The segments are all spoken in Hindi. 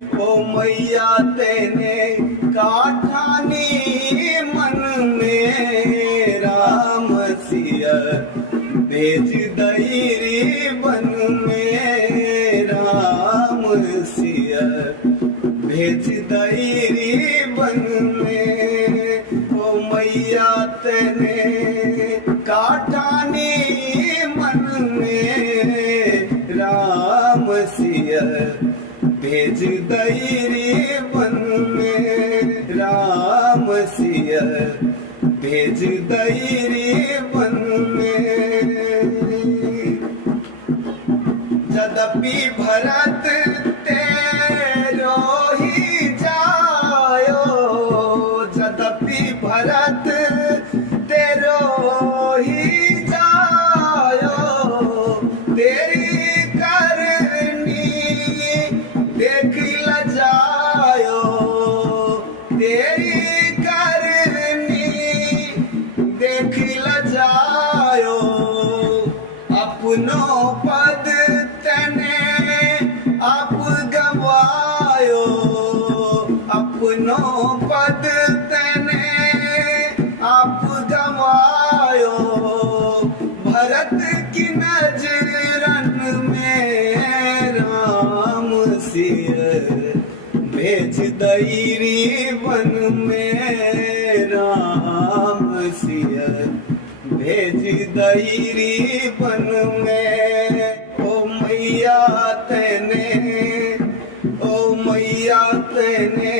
ओ मैया तेने काठानी मन में राम सिया भेज दैरी बन में राम सिया भेज दैरी बन में। ओ मैया तेने काठानी मन में राम सिया भेज दैरी बन में राम सिया भेज दैरी बन में। यद्यपि भरत तेरो ही जायो, यद्यपि भरत तेरो ही जायो, तेरी करनी देख लजायो, तेरी करनी देख लजायो। अपनो पद तने आप गवायो, अपनो पद तने आप गवायो। भरत की नजरन में राम सिया भेज दैरी बन में राम सिया भेज दैरी बन में। ओ मैया तेने, ओ मैया तेने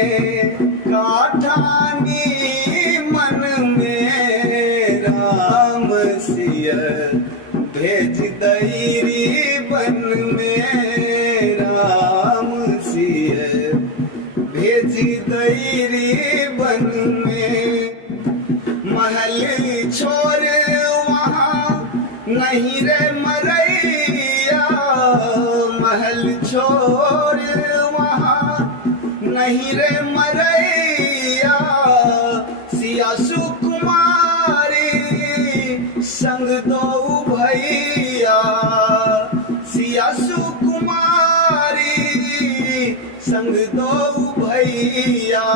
काठानी मन में राम सिया भेज दैरी बन में राम सिया भेज दैरी बन में। महल छोड़ वहाँ नहीं रे मरैया, महल छोड़ वहाँ नहीं रे मरैया। सिया सुकुमारी संग दो भैया, सिया सुकुमारी संग दो भैया।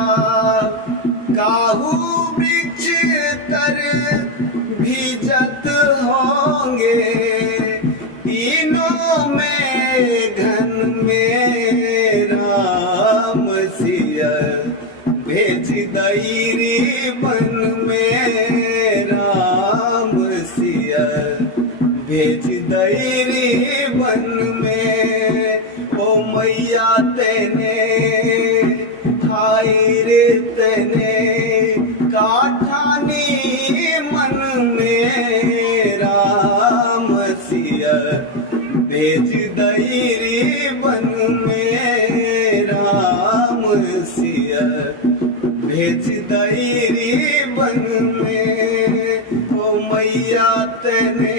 काहू वृक्ष तर भीजत होंगे, तीनों में घन में राम सिया भेज दैरी बन में राम सिया भेज दैरी बन में। ओ मैया तेने ठाई रे तेने काठानी मन में राम सिया भेज दैरी बन में राम सिया भेज दैरी बन में। ओ मैया तेने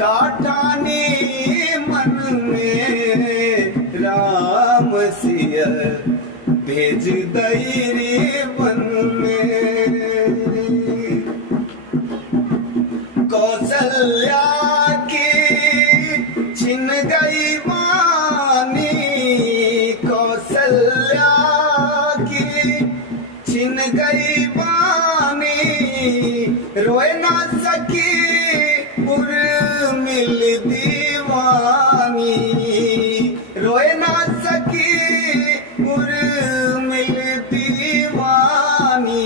काठानी मन में राम सिया भेज दैरी बन में। कौशल्या की छिन गई वाणी, कौशल्या की छिन गई वाणी। रोए ना सकी उर्मिल दीवानी, रोए ना सकी उर्मिल दीवानी।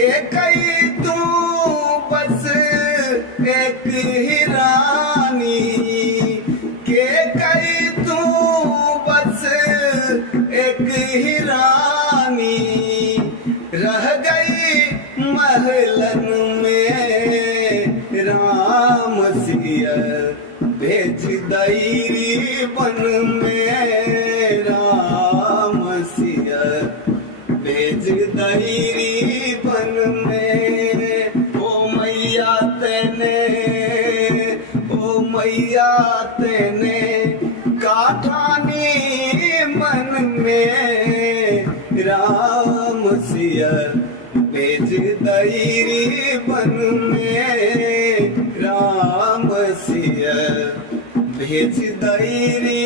एक ही तू बस एक ही रानी, के कई तू बस एक ही रानी। रह गई महलन में राम सिया भेज दैरी बन में राम सिया भेज दैरी बन में। ओ मैया तेने, ओ मैया तेने काठानी मन में राम सिया भेज दैरी बन में राम सिया भेज दैरी